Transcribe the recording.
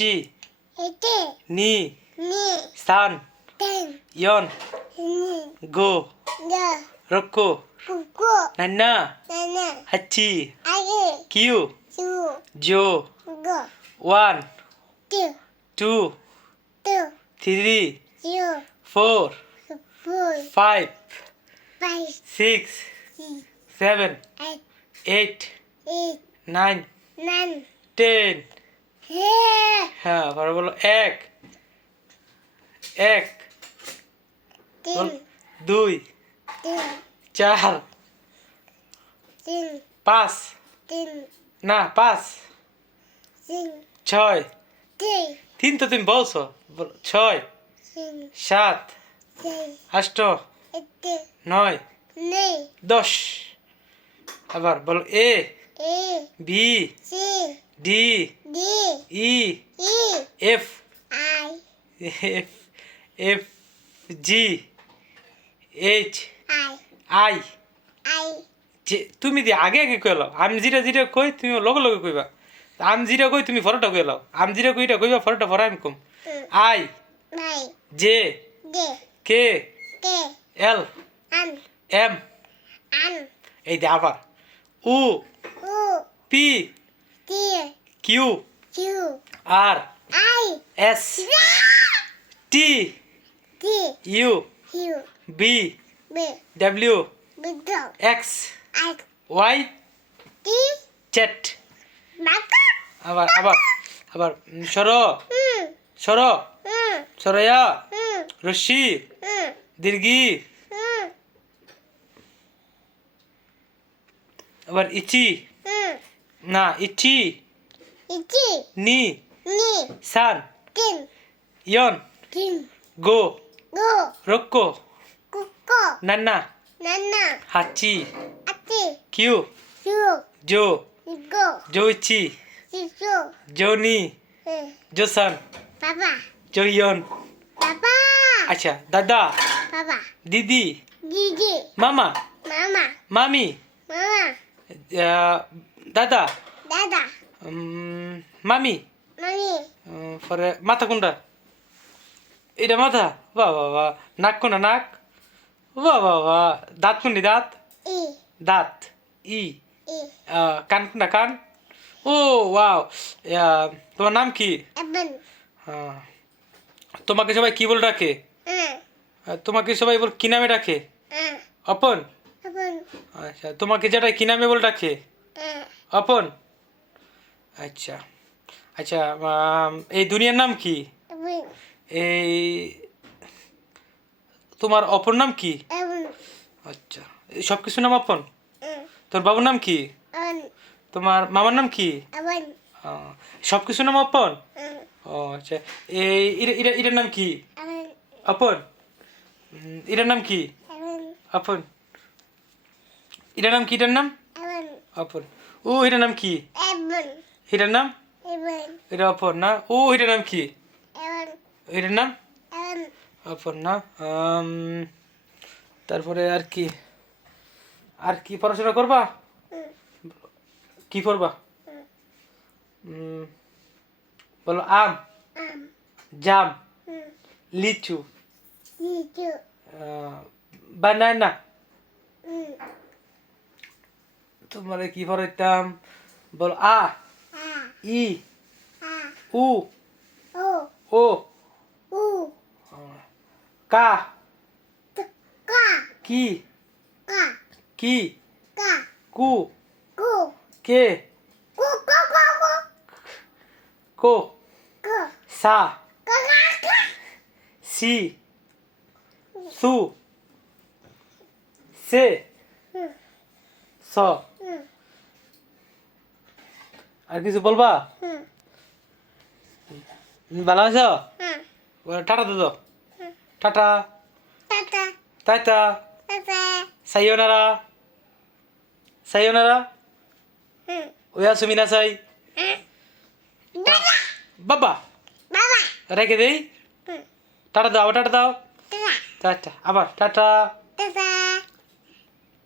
Hachi. Ni. San. Yon. Go. Roko. Nana. Hachi. Q. Jo. 1 2 3 4 5 6 7 8 9 10 হ্যাঁ পরে বলো এক এক দুই চার পাঁচ না পাঁচ ছয় তিন তো তুমি বলছো ছয় সাত আষ্ট নয় 10 আবার বলো A B D E F F F G H I তুমি দিয়ে আগে আগে কইলাও আমি যেটা কই তুমি লগে লগে কইবা আমি যেটা কই তুমি ফরটা কইলাও আমি যেটা কইটা কইবা ফরটা ফরা আমি কম I J K L M এই দে আবার উ P Q R S T U V W X Y Z আবার আবার আবার সরয়া রশি দীর্ঘি আবার ইচি না ইচি নি সান ইয়ন গো রক্কো নান্না হাচি কিউ জো জোইচি জোনি জোসান জয়ন আচ্ছা দাদা দিদি মামা মামি দাদা মামি পরে মাথা কোনটা এটা মাথা বাহ বাহ বাহ নাক কোনটা নাক বাহ বাহ বাহ দাঁত কোনটি দাঁত দাঁত ই কান কোনটা কান ও ওয়াও তোমার নাম কি তোমাকে সবাই কি বলে ডাকে তোমাকে সবাই বল কি নামে ডাকে অপন আচ্ছা তোমাকে যেটা কি নামে বলে ডাকে অপন আচ্ছা আচ্ছা এই দুনিয়ার নাম কি এই তোমার অপর নাম কি আচ্ছা সব কিছু নাম অপন তোর বাবুর নাম কি তোমার মামার নাম কি সব কিছু নাম অপন ও আচ্ছা এই এটার নাম কি অপন এটার নাম কি অপন এটার নাম কি এটার নাম অপন ও এটার নাম কি এটার নাম এটা অপর না ও এটার নাম কি এটার নাম অপর না তারপরে আর কি পড়াশোনা করবা কি করবা বলো আম জাম লিচু বানানা তোমার কি পড়াইতাম বলো আ ই উ ও কা কি কি কু কে কো সা সি সু সে স আর কিছু বলবা ভালো আছো টাটা দাদা টাটা টাটা সাইওনারা সাইওনারা ওয়াসুমি নাসাই বাবা রেখে দেই টাটা দাও আবার টাটা দাও টাটা আবার টাটা